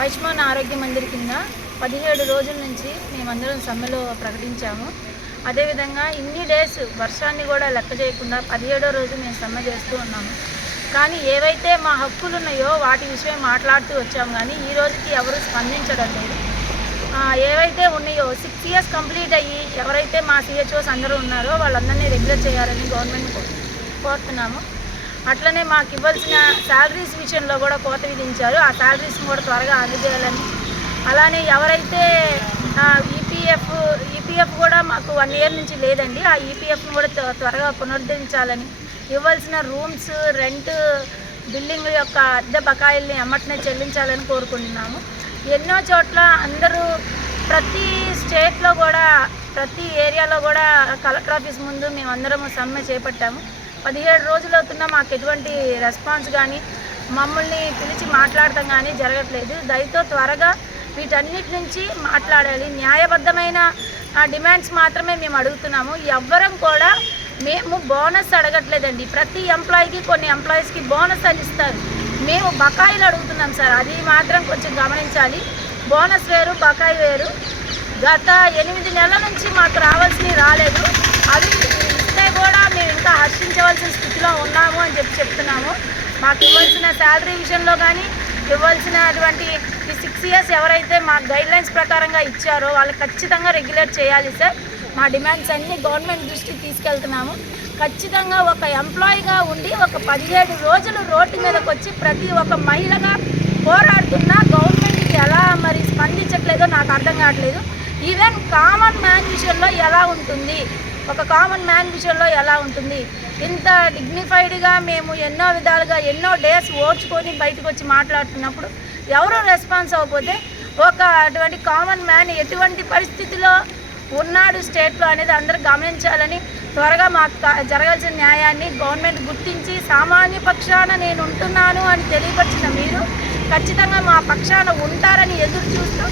ఆయుష్మాన్ ఆరోగ్య మందిర్ కింద 17 రోజుల నుంచి మేమందరం సమ్మెలో ప్రకటించాము. అదేవిధంగా ఇన్ని డేస్ వర్షాన్ని కూడా లెక్క చేయకుండా 17వ రోజు మేము సమ్మె చేస్తూ ఉన్నాము. కానీ ఏవైతే మా హక్కులు ఉన్నాయో వాటి విషయం మాట్లాడుతూ వచ్చాము, కానీ ఈ రోజుకి ఎవరు స్పందించడం లేదు. ఏవైతే ఉన్నాయో 6 ఇయర్స్ కంప్లీట్ అయ్యి ఎవరైతే మా సిహెచ్ఓస్ అందరూ ఉన్నారో వాళ్ళందరినీ రెగ్యులర్ చేయాలని గవర్నమెంట్ కోరుతున్నాము. అట్లనే మాకు ఇవ్వాల్సిన శాలరీస్ విషయంలో కూడా కోత విధించారు. ఆ శాలరీస్ని కూడా త్వరగా అందజేయాలని, అలానే ఎవరైతే ఈపీఎఫ్ కూడా మాకు 1 ఇయర్ నుంచి లేదండి, ఆ ఈపీఎఫ్ని కూడా త్వరగా పునరుద్ధరించాలని, ఇవ్వాల్సిన రూమ్స్ రెంట్ బిల్డింగ్ యొక్క అద్దె బకాయిల్ని ఎమ్మటనే చెల్లించాలని కోరుకుంటున్నాము. ఎన్నో చోట్ల అందరూ ప్రతి స్టేట్లో కూడా ప్రతి ఏరియాలో కూడా కలెక్టర్ ఆఫీస్ ముందు మేమందరం సమ్మె చేపట్టాము. 17 రోజులు అవుతున్నా మాకు ఎటువంటి రెస్పాన్స్ కానీ మమ్మల్ని పిలిచి మాట్లాడటం కానీ జరగట్లేదు. దయతో త్వరగా వీటన్నిటి నుంచి మాట్లాడాలి. న్యాయబద్ధమైన డిమాండ్స్ మాత్రమే మేము అడుగుతున్నాము. ఎవ్వరం కూడా మేము బోనస్ అడగట్లేదండి. ప్రతి ఎంప్లాయీకి కొన్ని ఎంప్లాయీస్కి బోనస్ అని ఇస్తారు, మేము బకాయిలు అడుగుతున్నాం సార్. అది మాత్రం కొంచెం గమనించాలి. బోనస్ వేరు, బకాయి వేరు. గత 8 నెలల నుంచి మాకు రావాల్సినవి రాలేదు. అవి ఇస్తే కూడా మేము ఇంకా హర్షించవలసిన స్థితిలో ఉన్నాము అని చెప్తున్నాము. మాకు ఇవ్వాల్సిన శాలరీ విషయంలో కానీ ఇవ్వాల్సినటువంటి ఈ 6 ఇయర్స్ ఎవరైతే మా గైడ్లైన్స్ ప్రకారంగా ఇచ్చారో వాళ్ళు ఖచ్చితంగా రెగ్యులేట్ చేయాలి సార్. మా డిమాండ్స్ అన్నీ గవర్నమెంట్ దృష్టికి తీసుకెళ్తున్నాము. ఖచ్చితంగా ఒక ఎంప్లాయీగా ఉండి ఒక 17 రోజులు రోడ్డు మీదకి వచ్చి ప్రతి ఒక్క మహిళగా పోరాడుతున్నా గవర్నమెంట్కి ఎలా మరి స్పందించట్లేదో నాకు అర్థం కావట్లేదు. ఈవెన్ కామన్ మ్యాన్ విషయంలో ఎలా ఉంటుంది, ఒక కామన్ మ్యాన్ విషయంలో ఎలా ఉంటుంది? ఇంత డిగ్నిఫైడ్గా మేము ఎన్నో విధాలుగా ఎన్నో డేస్ ఓర్చుకొని బయటకు వచ్చి మాట్లాడుతున్నప్పుడు ఎవరూ రెస్పాన్స్ అవ్వకపోతే ఒక అటువంటి కామన్ మ్యాన్ ఎటువంటి పరిస్థితిలో ఉన్నాడు స్టేట్లో అనేది అందరూ గమనించాలని, త్వరగా మాకు జరగాల్సిన న్యాయాన్ని గవర్నమెంట్ గుర్తించి సామాన్య పక్షాన నేను ఉంటున్నాను అని తెలియపరిచిన మీరు ఖచ్చితంగా మా పక్షాన ఉంటారని ఎదురు చూస్తూ